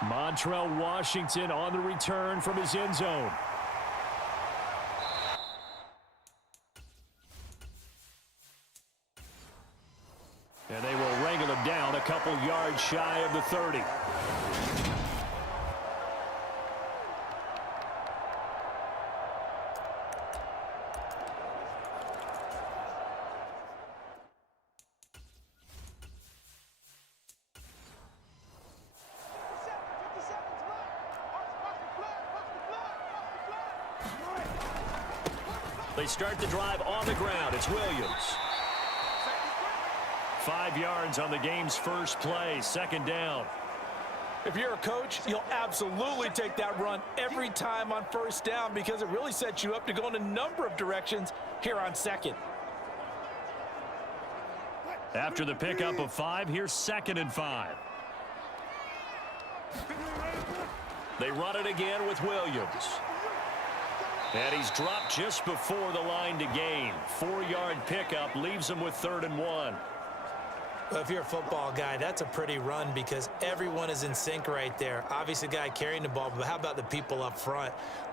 Montrell Washington on the return from his end zone. And they will wrangle him down a couple yards shy of the 30. They start the drive on the ground. It's Williams. 5 yards on the game's first play, second down. If you're a coach, you'll absolutely take that run every time on first down because it really sets you up to go in a number of directions here on second. After the pickup of 5, here's 2nd and 5. They run it again with Williams. And he's dropped just before the line to gain. 4-yard pickup leaves him with 3rd and 1. Well, if you're a football guy, that's a pretty run because everyone is in sync right there. Obviously, the guy carrying the ball, but how about the people up front?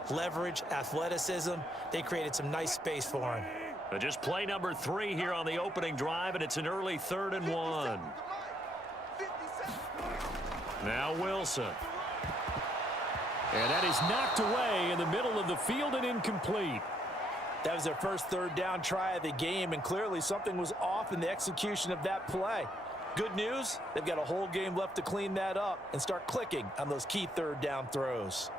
Leverage, athleticism, they created some nice space for him. Just play number 3 here on the opening drive, and it's an early 3rd and 1. Now Wilson. And that is knocked away in the middle of the field and incomplete. That was their first 3rd down try of the game, and clearly something was off in the execution of that play. Good news, they've got a whole game left to clean that up and start clicking on those key 3rd down throws.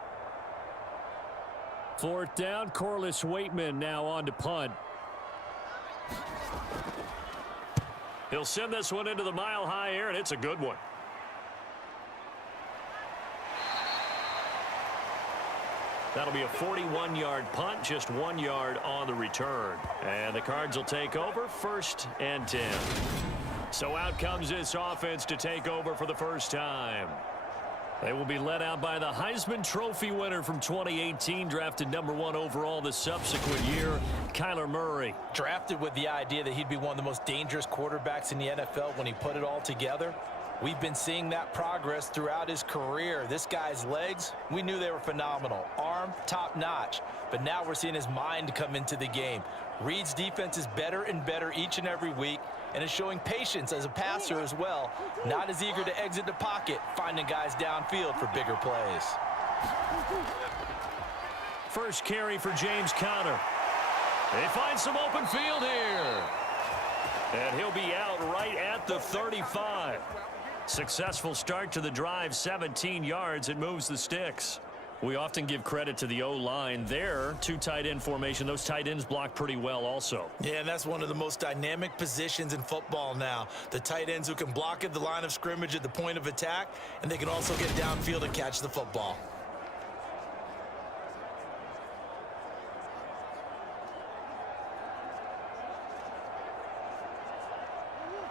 4th down, Corliss Waitman now on to punt. He'll send this one into the mile-high air, and it's a good one. That'll be a 41-yard punt, just 1 yard on the return. And the Cards will take over, 1st and 10. So out comes this offense to take over for the first time. They will be led out by the Heisman Trophy winner from 2018, drafted number 1 overall the subsequent year, Kyler Murray. Drafted with the idea that he'd be one of the most dangerous quarterbacks in the NFL when he put it all together. We've been seeing that progress throughout his career. This guy's legs, we knew they were phenomenal. Arm, top-notch. But now we're seeing his mind come into the game. Reed's defense is better and better each and every week, and is showing patience as a passer as well. Not as eager to exit the pocket, finding guys downfield for bigger plays. First carry for James Conner. They find some open field here. And he'll be out right at the 35. Successful start to the drive, 17 yards. It moves the sticks. We often give credit to the O-line there. 2 tight end formation. Those tight ends block pretty well also. Yeah, and that's one of the most dynamic positions in football now. The tight ends who can block at the line of scrimmage at the point of attack, and they can also get downfield and catch the football.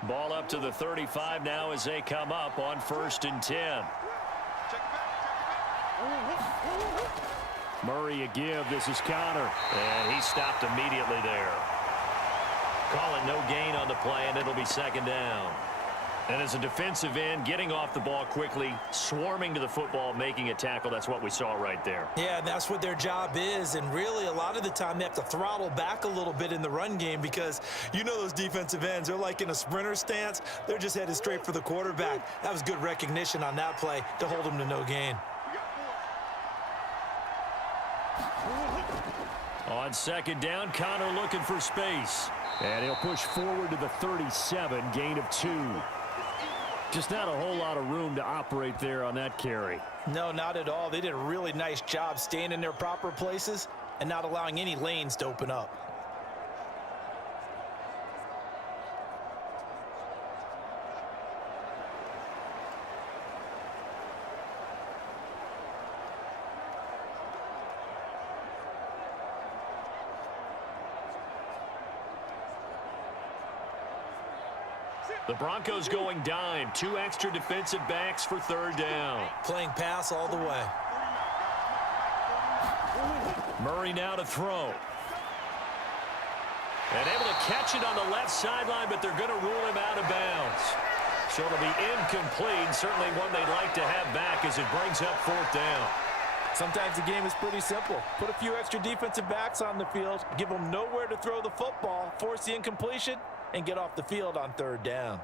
Ball up to the 35 now as they come up on 1st and 10. Murray a give. This is Conner. And he stopped immediately there. Call it no gain on the play, and it'll be 2nd down. And as a defensive end, getting off the ball quickly, swarming to the football, making a tackle, that's what we saw right there. Yeah, and that's what their job is. And really, a lot of the time, they have to throttle back a little bit in the run game because you know those defensive ends, they're like in a sprinter stance. They're just headed straight for the quarterback. That was good recognition on that play to hold him to no gain. On 2nd down, Conner looking for space. And he'll push forward to the 37, gain of 2. Just not a whole lot of room to operate there on that carry. No, not at all. They did a really nice job staying in their proper places and not allowing any lanes to open up. The Broncos going dime. 2 extra defensive backs for 3rd down. Playing pass all the way. Murray now to throw. And able to catch it on the left sideline, but they're going to rule him out of bounds. So it'll be incomplete. Certainly one they'd like to have back as it brings up 4th down. Sometimes the game is pretty simple. Put a few extra defensive backs on the field, give them nowhere to throw the football, force the incompletion, and get off the field on 3rd down.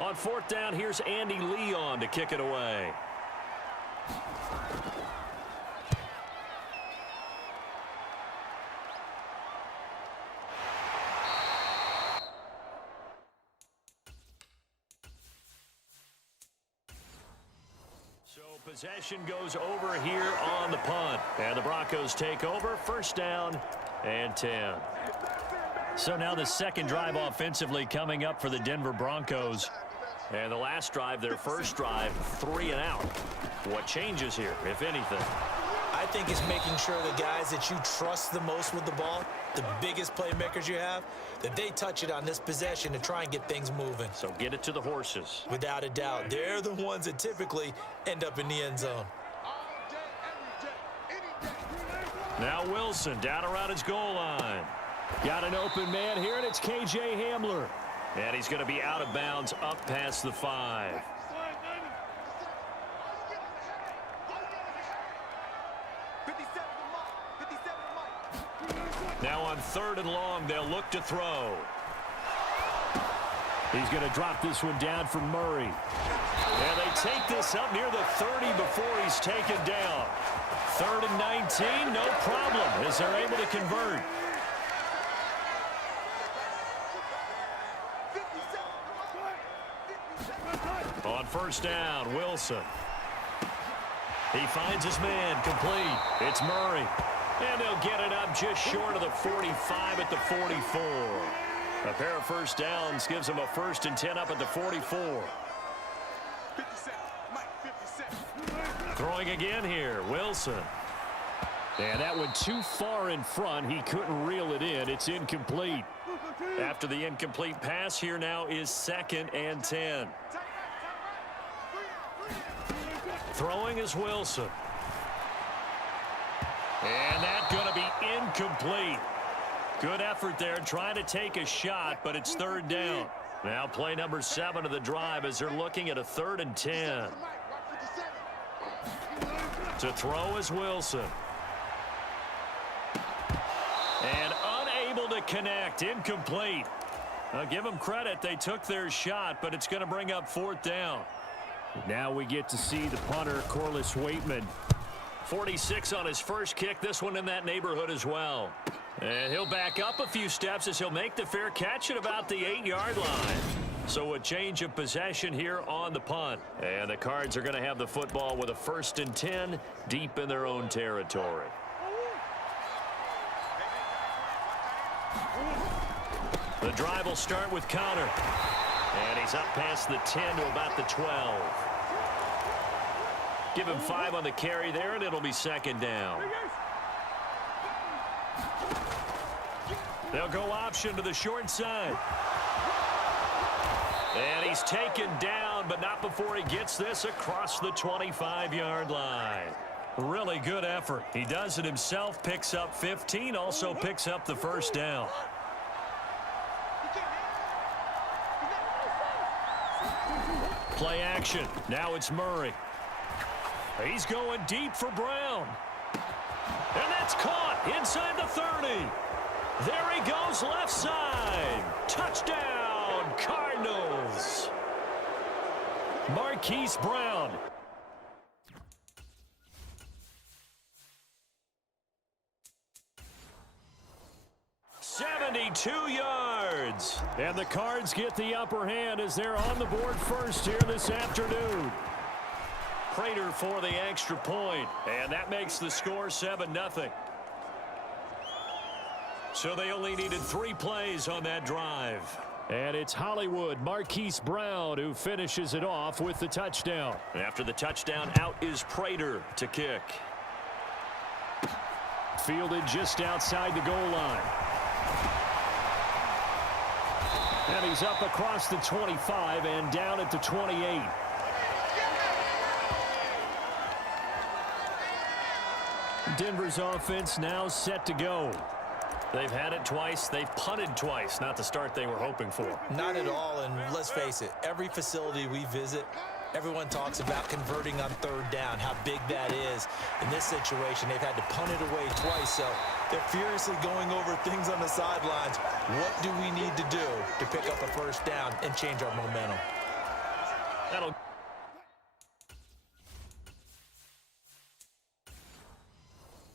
On 4th down, here's Andy Leon to kick it away. So possession goes over here on the punt. And the Broncos take over. 1st down and 10. So now the second drive offensively coming up for the Denver Broncos. And the last drive, their first drive, 3 and out. What changes here, if anything? I think it's making sure the guys that you trust the most with the ball, the biggest playmakers you have, that they touch it on this possession to try and get things moving. So get it to the horses. Without a doubt. They're the ones that typically end up in the end zone. Now Wilson down around his goal line. Got an open man here, and it's K.J. Hamler. And he's going to be out of bounds up past the 5. Now on 3rd and long, they'll look to throw. He's going to drop this one down for Murray. And they take this up near the 30 before he's taken down. 3rd and 19, no problem, as they're able to convert. On 1st down, Wilson. He finds his man, complete. It's Murray. And they'll get it up just short of the 45 at the 44. A pair of 1st downs gives them a 1st and 10 up at the 44. Throwing again here, Wilson. And that went too far in front. He couldn't reel it in. It's incomplete. After the incomplete pass, here now is 2nd and 10. Throwing is Wilson. And that's going to be incomplete. Good effort there, trying to take a shot, but it's 3rd down. Now play number 7 of the drive as they're looking at a 3rd and 10. To throw is Wilson. And unable to connect, incomplete. I'll give them credit, they took their shot, but it's going to bring up 4th down. Now we get to see the punter, Corliss Waitman. 46 on his first kick, this one in that neighborhood as well. And he'll back up a few steps as he'll make the fair catch at about the 8-yard line. So a change of possession here on the punt. And the Cards are going to have the football with a 1st and 10 deep in their own territory. The drive will start with Connor. And he's up past the 10 to about the 12. Give him 5 on the carry there, and it'll be 2nd down. They'll go option to the short side. And he's taken down, but not before he gets this across the 25-yard line. Really good effort. He does it himself, picks up 15, also picks up the 1st down. Play action. Now it's Murray. He's going deep for Brown. And that's caught inside the 30. There he goes left side. Touchdown, Cardinals. Marquise Brown. .72 yards. And the Cards get the upper hand as they're on the board first here this afternoon. Prater for the extra point, and that makes the score 7-0. So they only needed 3 plays on that drive. And it's Hollywood, Marquise Brown, who finishes it off with the touchdown. After the touchdown, out is Prater to kick. Fielded just outside the goal line. And he's up across the 25 and down at the 28. Denver's offense now set to go. They've had it twice. They've punted twice. Not the start they were hoping for. Not at all, and let's face it, every facility we visit, everyone talks about converting on third down, how big that is. In this situation, they've had to punt it away twice, so they're furiously going over things on the sidelines. What do we need to do to pick up a first down and change our momentum? That'll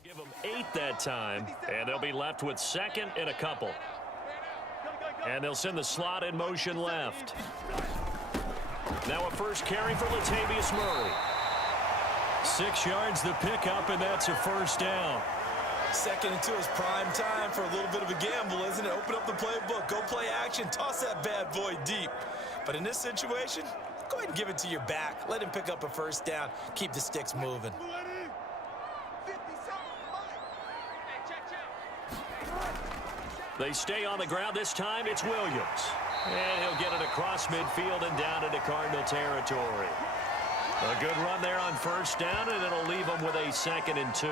give them 8 that time, and they'll be left with second and a couple. And they'll send the slot in motion left. Now a first carry for Latavius Murray. 6 yards the pickup, and that's a first down. 2nd and 2 is prime time for a little bit of a gamble, isn't it? Open up the playbook, go play action, toss that bad boy deep. But in this situation, go ahead and give it to your back. Let him pick up a first down. Keep the sticks moving. They stay on the ground. This time it's Williams. And he'll get it across midfield and down into Cardinal territory. A good run there on first down, and it'll leave them with a 2nd and 2.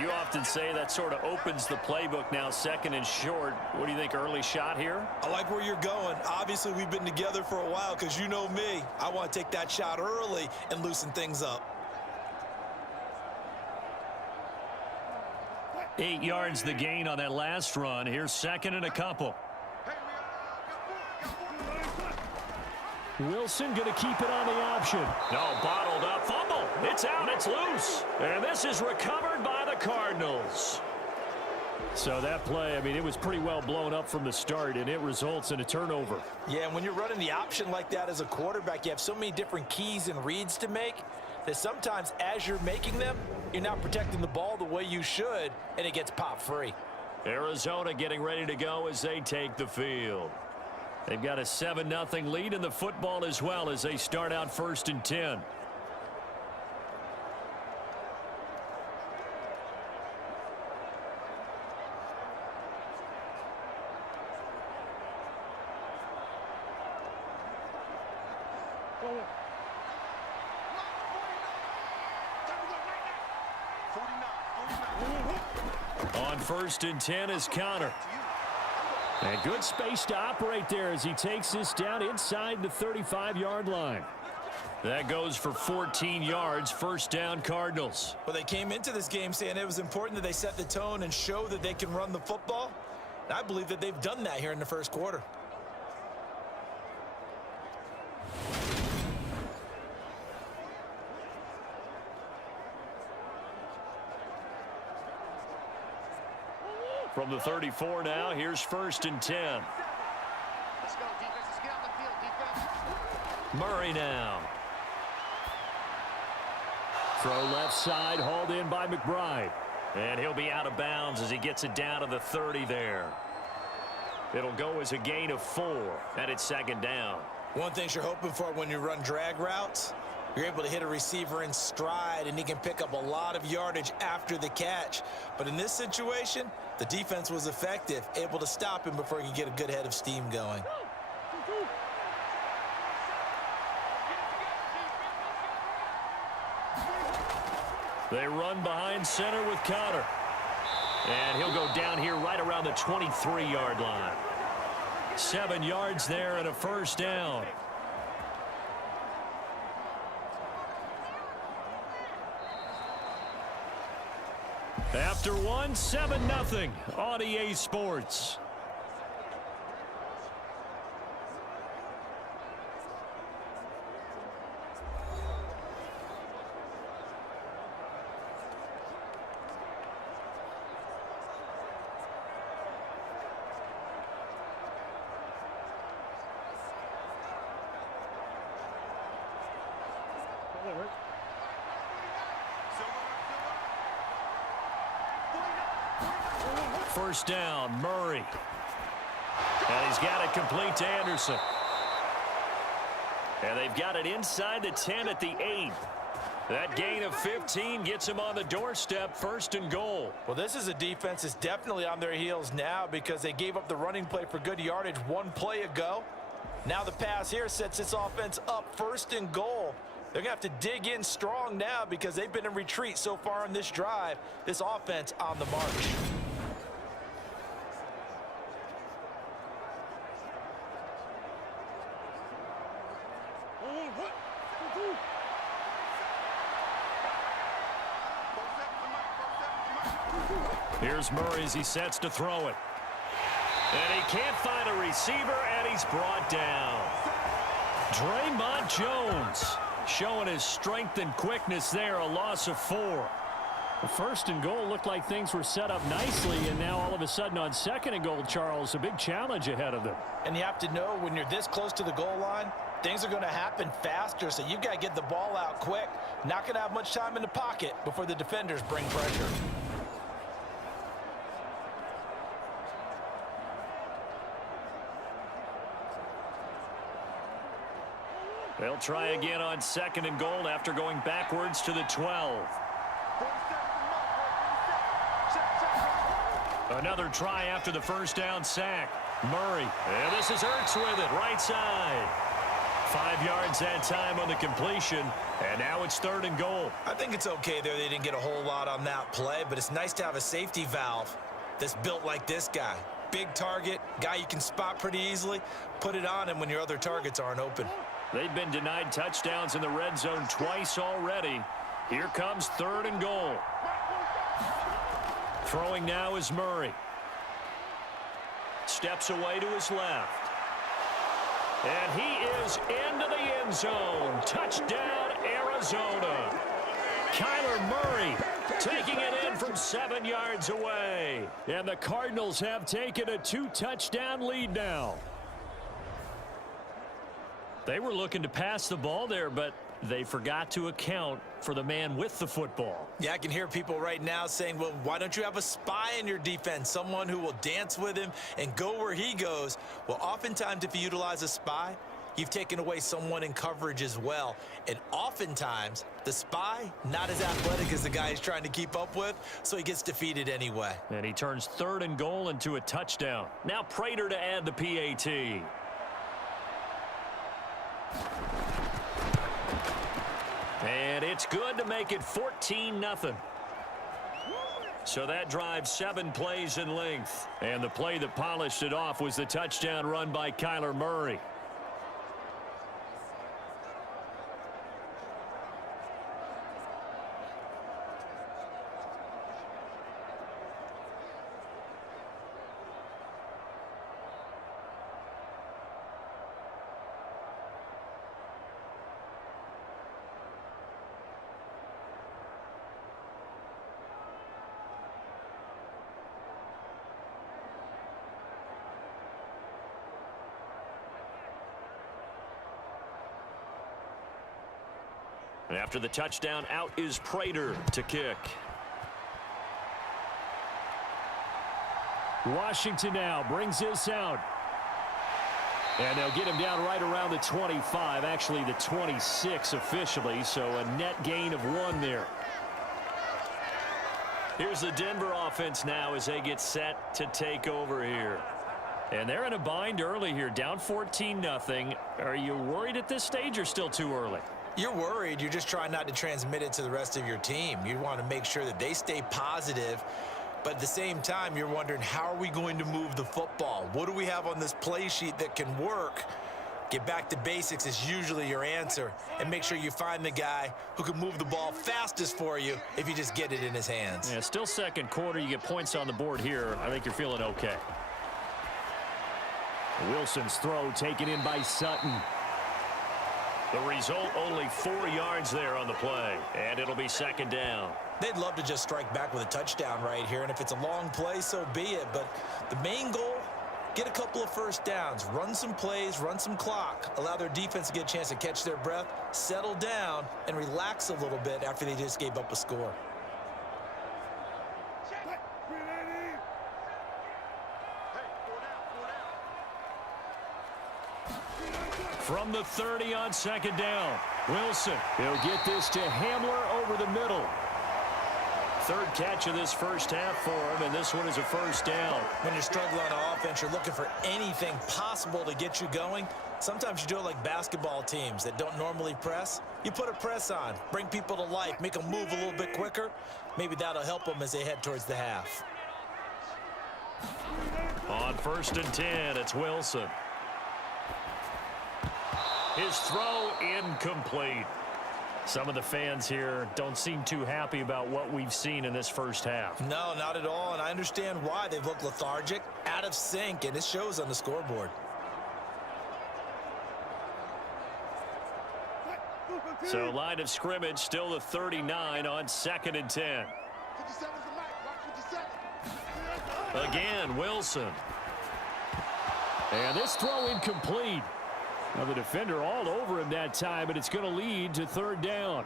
You often say that sort of opens the playbook now, 2nd and short. What do you think, early shot here? I like where you're going. Obviously, we've been together for a while because you know me. I want to take that shot early and loosen things up. 8 yards the gain on that last run. Here's 2nd and a couple. Wilson going to keep it on the option. No, bottled up. Fumble. It's out. It's loose. And this is recovered by the Cardinals. So that play, I mean, it was pretty well blown up from the start, and it results in a turnover. Yeah, and when you're running the option like that as a quarterback, you have so many different keys and reads to make that sometimes as you're making them, you're not protecting the ball the way you should, and it gets popped free. Arizona getting ready to go as they take the field. They've got a 7-0 lead in the football as well as they start out 1st and 10. On 1st and 10 is Connor. And good space to operate there as he takes this down inside the 35-yard line. That goes for 14 yards, first down Cardinals. Well, they came into this game saying it was important that they set the tone and show that they can run the football. And I believe that they've done that here in the first quarter. From the 34 now, here's 1st and 10. Let's go, defense. Let's get on the field, defense. Murray now. Throw left side, hauled in by McBride. And he'll be out of bounds as he gets it down to the 30 there. It'll go as a gain of 4, and it's 2nd down. One thing you're hoping for when you run drag routes, you're able to hit a receiver in stride, and he can pick up a lot of yardage after the catch. But in this situation, the defense was effective, able to stop him before he could get a good head of steam going. They run behind center with Connor. And he'll go down here right around the 23-yard line. 7 yards there and a first down. After one, 7-0 on EA Sports. First down, Murray. And he's got it complete to Anderson. And they've got it inside the 10 at the 8. That gain of 15 gets him on the doorstep, 1st and goal. Well, this is a defense that's definitely on their heels now because they gave up the running play for good yardage one play ago. Now the pass here sets this offense up 1st and goal. They're going to have to dig in strong now because they've been in retreat so far in this drive. This offense on the march. Here's Murray as he sets to throw it. And he can't find a receiver, and he's brought down. Draymond Jones showing his strength and quickness there, a loss of 4. The first and goal looked like things were set up nicely, and now all of a sudden on second and goal, Charles, a big challenge ahead of them. And you have to know when you're this close to the goal line, things are going to happen faster, so you've got to get the ball out quick. Not going to have much time in the pocket before the defenders bring pressure. They'll try again on second and goal after going backwards to the 12. Another try after the first down sack. Murray. And this is Ertz with it, right side. 5 yards that time on the completion, and now it's third and goal. I think it's okay there. They didn't get a whole lot on that play, but it's nice to have a safety valve that's built like this guy. Big target, guy you can spot pretty easily. Put it on him when your other targets aren't open. They've been denied touchdowns in the red zone twice already. Here comes third and goal. Throwing now is Murray. Steps away to his left. And he is into the end zone. Touchdown, Arizona. Kyler Murray taking it in from 7 yards away. And the Cardinals have taken a 2-touchdown lead now. They were looking to pass the ball there, but they forgot to account for the man with the football. Yeah, I can hear people right now saying, well, why don't you have a spy in your defense, someone who will dance with him and go where he goes? Well, oftentimes if you utilize a spy, you've taken away someone in coverage as well. And oftentimes, the spy, not as athletic as the guy he's trying to keep up with, so he gets defeated anyway. And he turns third and goal into a touchdown. Now Prater to add the PAT. And it's good to make it 14-0. So that drives 7 plays in length. And the play that polished it off was the touchdown run by Kyler Murray. And after the touchdown, out is Prater to kick. Washington now brings this out. And they'll get him down right around the 25, actually the 26 officially, so a net gain of 1 there. Here's the Denver offense now as they get set to take over here. And they're in a bind early here, down 14-0. Are you worried at this stage or still too early? You're worried. You're just trying not to transmit it to the rest of your team. You want to make sure that they stay positive. But at the same time, you're wondering, how are we going to move the football? What do we have on this play sheet that can work? Get back to basics is usually your answer. And make sure you find the guy who can move the ball fastest for you if you just get it in his hands. Yeah, still second quarter. You get points on the board here. I think you're feeling okay. Wilson's throw taken in by Sutton. The result, only 4 yards there on the play. And it'll be second down. They'd love to just strike back with a touchdown right here. And if it's a long play, so be it. But the main goal, get a couple of first downs. Run some plays, run some clock. Allow their defense to get a chance to catch their breath, settle down, and relax a little bit after they just gave up a score. From the 30 on second down, Wilson. He'll get this to Hamler over the middle. Third catch of this first half for him, and this one is a first down. When you're struggling on offense, you're looking for anything possible to get you going. Sometimes you do it like basketball teams that don't normally press. You put a press on, bring people to life, make them move a little bit quicker. Maybe that'll help them as they head towards the half. On 1st and 10, it's Wilson. His throw incomplete. Some of the fans here don't seem too happy about what we've seen in this first half. No, not at all, and I understand why. They've looked lethargic, out of sync, and it shows on the scoreboard. So line of scrimmage still the 39 on 2nd and 10. 57's the mark. Watch 57. Again, Wilson. And this throw incomplete. Now the defender all over him that time, but it's going to lead to 3rd down.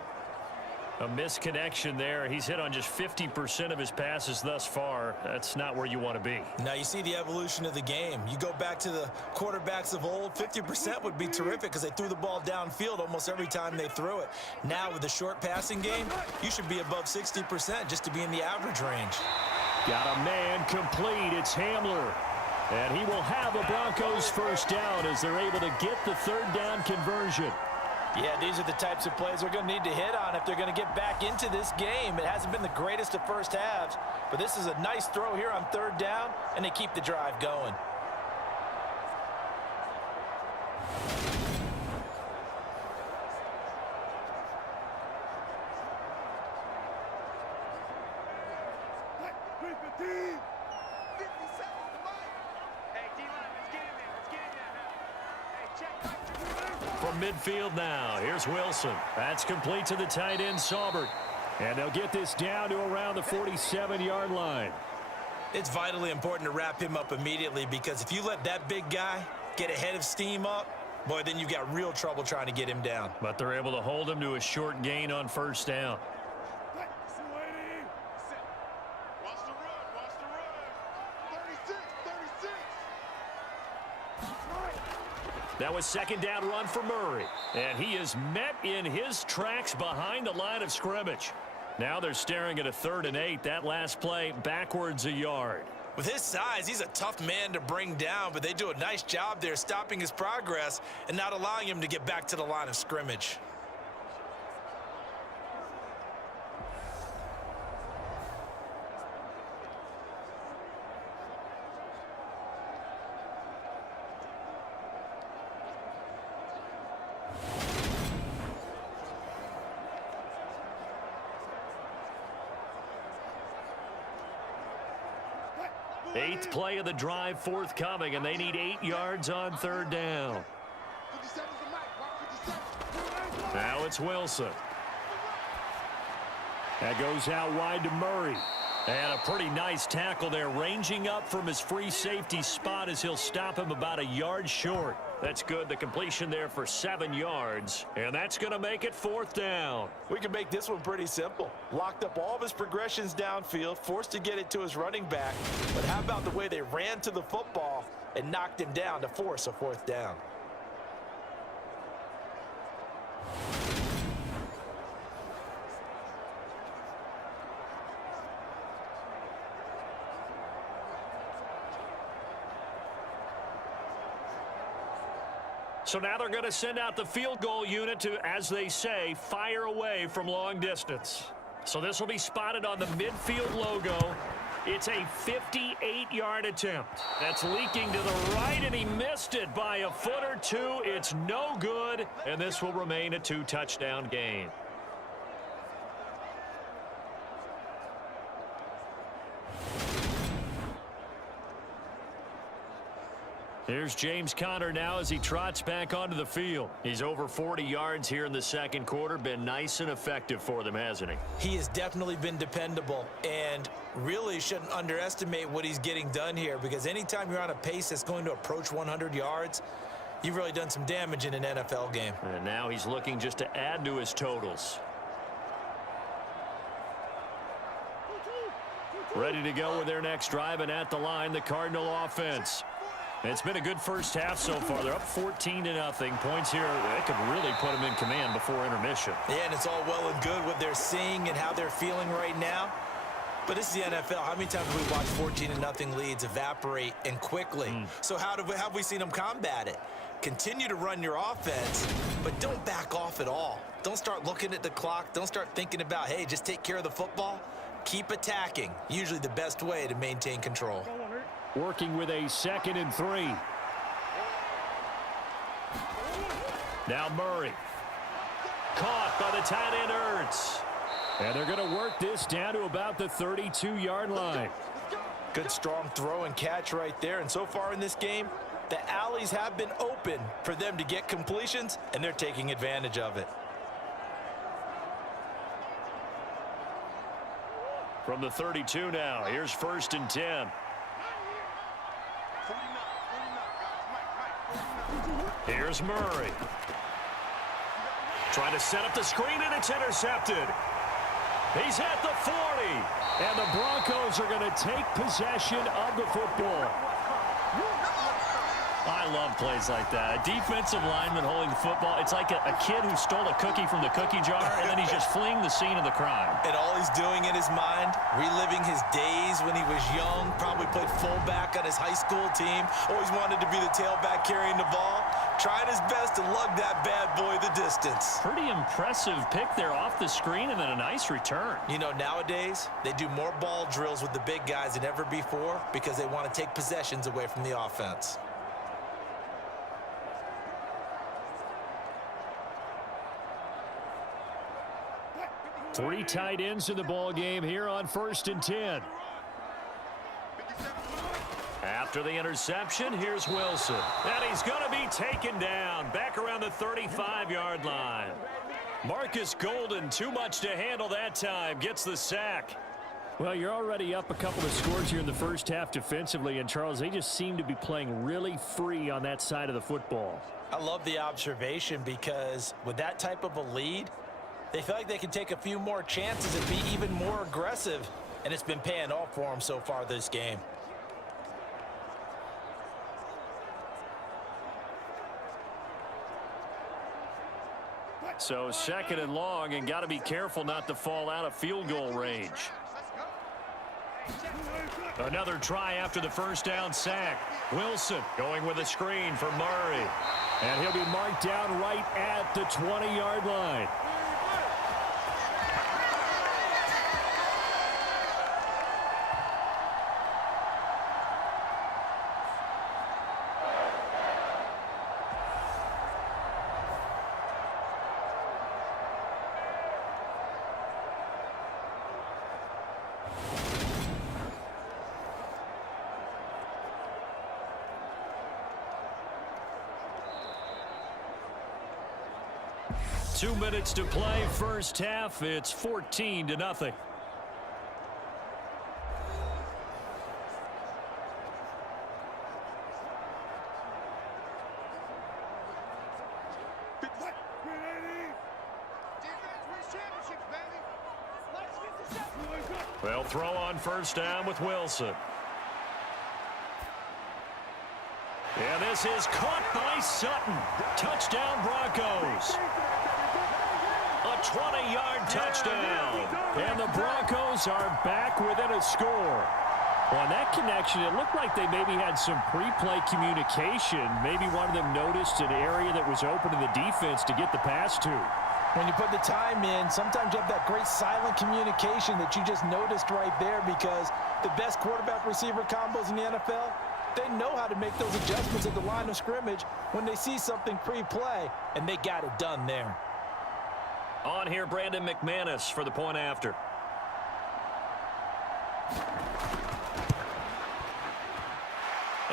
A misconnection there. He's hit on just 50% of his passes thus far. That's not where you want to be. Now you see the evolution of the game. You go back to the quarterbacks of old, 50% would be terrific because they threw the ball downfield almost every time they threw it. Now with the short passing game, you should be above 60% just to be in the average range. Got a man complete. It's Hamler. And he will have a Broncos 1st down as they're able to get the 3rd down conversion. Yeah, these are the types of plays they're going to need to hit on if they're going to get back into this game. It hasn't been the greatest of first halves, but this is a nice throw here on 3rd down, and they keep the drive going. From midfield now, here's Wilson. That's complete to the tight end, Saubert. And they'll get this down to around the 47-yard line. It's vitally important to wrap him up immediately because if you let that big guy get ahead of steam up, boy, then you've got real trouble trying to get him down. But they're able to hold him to a short gain on 1st down. Watch the run. Watch the run. 36. 36. That was 2nd down run for Murray. And he is met in his tracks behind the line of scrimmage. Now they're staring at a 3rd and 8. That last play backwards a yard. With his size, he's a tough man to bring down, but they do a nice job there stopping his progress and not allowing him to get back to the line of scrimmage. Eighth play of the drive forthcoming, and they need 8 yards on 3rd down. 57's the mark. Watch 57. Now it's Wilson. That goes out wide to Murray. And a pretty nice tackle there, ranging up from his free safety spot as he'll stop him about a yard short. That's good. The completion there for 7 yards. And that's going to make it 4th down. We can make this one pretty simple. Locked up all of his progressions downfield, forced to get it to his running back. But how about the way they ran to the football and knocked him down to force a 4th down? So now they're going to send out the field goal unit to, as they say, fire away from long distance. So this will be spotted on the midfield logo. It's a 58-yard attempt. That's leaking to the right, and he missed it by a foot or two. It's no good, and this will remain a 2-touchdown game. Here's James Conner now as he trots back onto the field. He's over 40 yards here in the 2nd quarter. Been nice and effective for them, hasn't he? He has definitely been dependable and really shouldn't underestimate what he's getting done here because anytime you're on a pace that's going to approach 100 yards, you've really done some damage in an NFL game. And now he's looking just to add to his totals. Ready to go with their next drive, and at the line, the Cardinal offense. It's been a good first half so far. They're up 14-0. Points here, they could really put them in command before intermission. Yeah, and it's all well and good what they're seeing and how they're feeling right now. But this is the NFL. How many times have we watched 14-0 leads evaporate and quickly? So how have we seen them combat it? Continue to run your offense, but don't back off at all. Don't start looking at the clock. Don't start thinking about, hey, just take care of the football. Keep attacking. Usually the best way to maintain control. Working with a 2nd and 3. Now Murray. Caught by the tight end, Ertz. And they're going to work this down to about the 32-yard line. Good strong throw and catch right there. And so far in this game, the alleys have been open for them to get completions, and they're taking advantage of it. From the 32 now, here's 1st and 10. Here's Murray. Trying to set up the screen, and it's intercepted. He's at the 40. And the Broncos are going to take possession of the football. I love plays like that. A defensive lineman holding the football. It's like a kid who stole a cookie from the cookie jar, and then he's just fleeing the scene of the crime. And all he's doing in his mind, reliving his days when he was young, probably played fullback on his high school team, always wanted to be the tailback carrying the ball, trying his best to lug that bad boy the distance. Pretty impressive pick there off the screen, and then a nice return. You know, nowadays, they do more ball drills with the big guys than ever before because they want to take possessions away from the offense. Three tight ends in the ball game here on 1st and 10. After the interception, here's Wilson. And he's going to be taken down back around the 35-yard line. Marcus Golden, too much to handle that time, gets the sack. Well, you're already up a couple of scores here in the first half defensively, and Charles, they just seem to be playing really free on that side of the football. I love the observation because with that type of a lead, they feel like they can take a few more chances and be even more aggressive, and it's been paying off for them so far this game. So 2nd and long, and got to be careful not to fall out of field goal range. Another try after the first down sack. Wilson going with a screen for Murray. And he'll be marked down right at the 20-yard line. Two minutes to play, first half. It's 14-0. Well, throw on first down with Wilson. And this is caught by Sutton. Touchdown, Broncos. A 20-yard touchdown. And the Broncos are back within a score. On that connection, it looked like they maybe had some pre-play communication. Maybe one of them noticed an area that was open in the defense to get the pass to. When you put the time in, sometimes you have that great silent communication that you just noticed right there because the best quarterback-receiver combos in the NFL, they know how to make those adjustments at the line of scrimmage when they see something pre-play, and they got it done there. On here, Brandon McManus for the point after.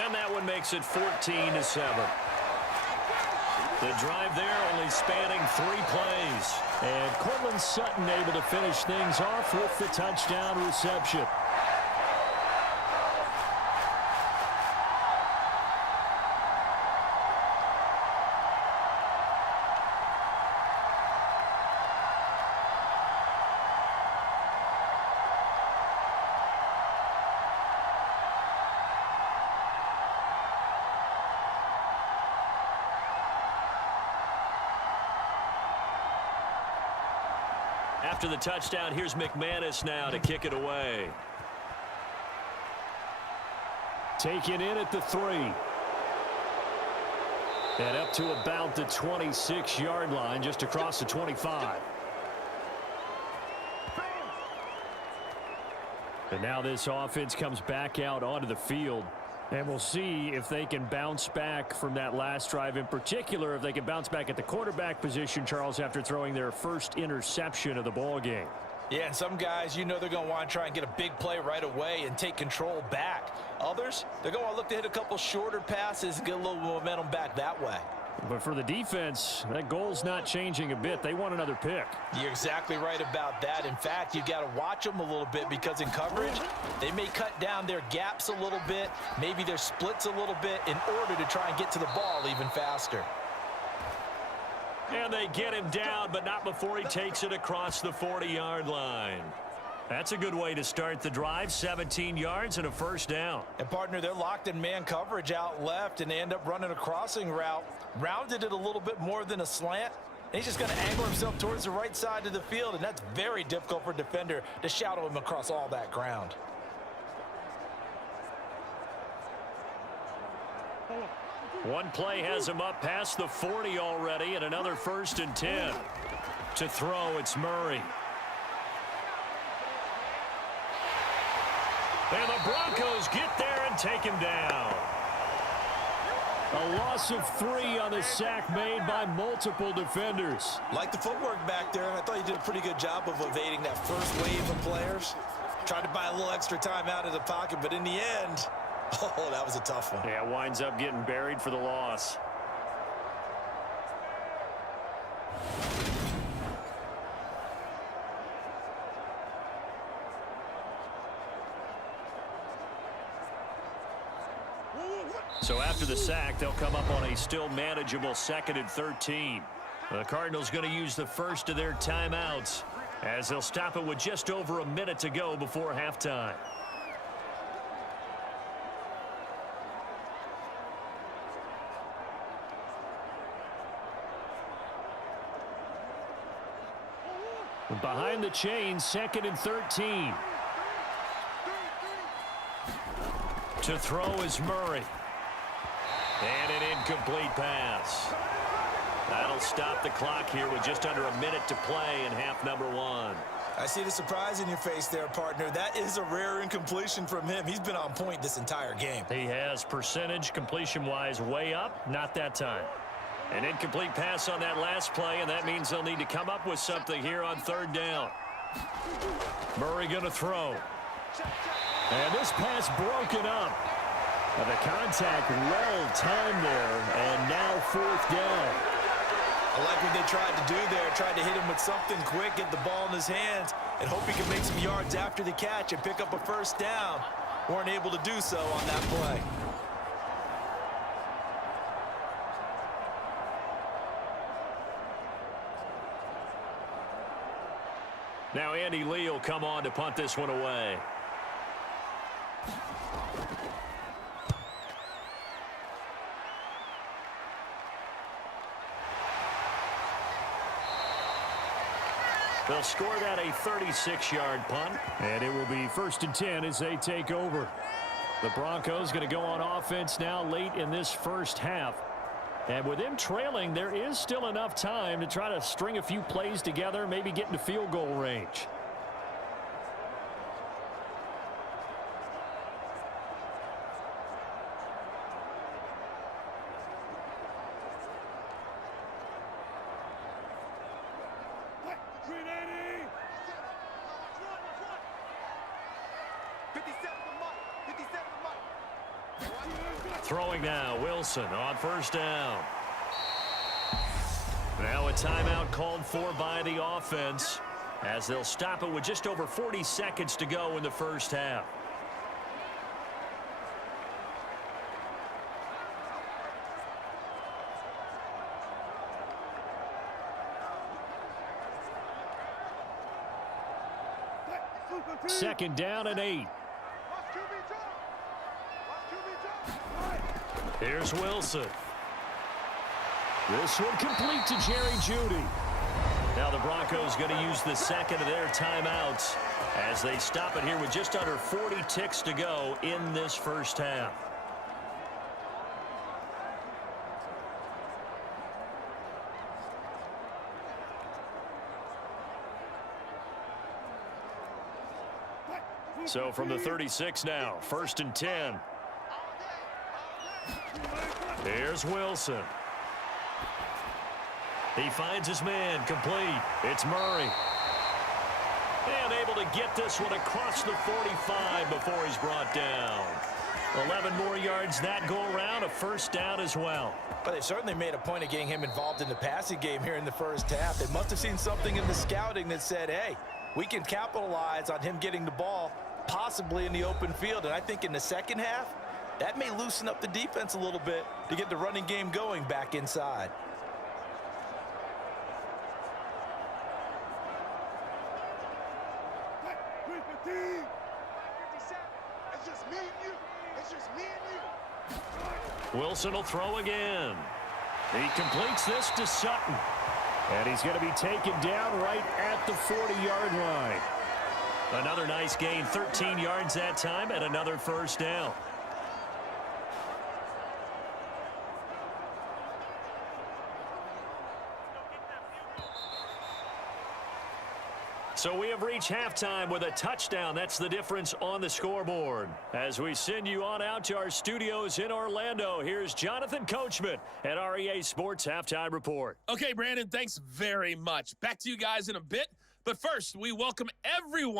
And that one makes it 14-7. The drive there only spanning 3 plays. And Cortland Sutton able to finish things off with the touchdown reception. After the touchdown, here's McManus now to kick it away. Taken in at the 3. And up to about the 26-yard line, just across the 25. And now this offense comes back out onto the field. And we'll see if they can bounce back from that last drive, in particular, if they can bounce back at the quarterback position, Charles, after throwing their first interception of the ball game. Yeah, and some guys, they're going to want to try and get a big play right away and take control back. Others, they're going to look to hit a couple shorter passes and get a little momentum back that way. But for the defense, that goal's not changing a bit. They want another pick. You're exactly right about that. In fact, you've got to watch them a little bit because in coverage, they may cut down their gaps a little bit, maybe their splits a little bit in order to try and get to the ball even faster. And they get him down, but not before he takes it across the 40-yard line. That's a good way to start the drive, 17 yards and a first down. And, partner, they're locked in man coverage out left, and they end up running a crossing route. Rounded it a little bit more than a slant. And he's just going to angle himself towards the right side of the field, and that's very difficult for a defender to shadow him across all that ground. One play has him up past the 40 already, and another 1st and 10. To throw, it's Murray. And the Broncos get there and take him down. A loss of 3 on the sack made by multiple defenders. Like the footwork back there, and I thought he did a pretty good job of evading that first wave of players. Tried to buy a little extra time out of the pocket, but in the end, oh, that was a tough one. Yeah, winds up getting buried for the loss. So after the sack, they'll come up on a still manageable 2nd and 13. The Cardinals going to use the first of their timeouts as they'll stop it with just over a minute to go before halftime. Behind the chains, 2nd and 13. To throw is Murray. And an incomplete pass. That'll stop the clock here with just under a minute to play in half number 1. I see the surprise in your face there, partner. That is a rare incompletion from him. He's been on point this entire game. He has percentage completion-wise way up, not that time. An incomplete pass on that last play, and that means they'll need to come up with something here on 3rd down. Murray going to throw. And this pass broken up. The contact well timed there, and now 4th down. I like what they tried to do there. Tried to hit him with something quick, get the ball in his hands, and hope he can make some yards after the catch and pick up a 1st down. Weren't able to do so on that play. Now Andy Lee will come on to punt this one away. They'll score that a 36-yard punt. And it will be 1st and 10 as they take over. The Broncos going to go on offense now late in this first half. And with them trailing, there is still enough time to try to string a few plays together, maybe get into field goal range. Throwing now, Wilson on 1st down. Now a timeout called for by the offense as they'll stop it with just over 40 seconds to go in the first half. Second down and 8. Here's Wilson. This one complete to Jerry Jeudy. Now the Broncos going to use the 2nd of their timeouts as they stop it here with just under 40 ticks to go in this first half. So from the 36 now, 1st and 10. Here's Wilson. He finds his man, complete. It's Murray. And able to get this one across the 45 before he's brought down. 11 more yards that go around, a first down as well. But they certainly made a point of getting him involved in the passing game here in the first half. They must have seen something in the scouting that said, hey, we can capitalize on him getting the ball, possibly in the open field. And I think in the second half, that may loosen up the defense a little bit to get the running game going back inside. Wilson will throw again. He completes this to Sutton. And he's going to be taken down right at the 40-yard line. Another nice gain, 13 yards that time, and another first down. So we have reached halftime with a touchdown. That's the difference on the scoreboard. As we send you on out to our studios in Orlando, here's Jonathan Coachman at REA Sports Halftime Report. Okay, Brandon, thanks very much. Back to you guys in a bit. But first, we welcome everyone.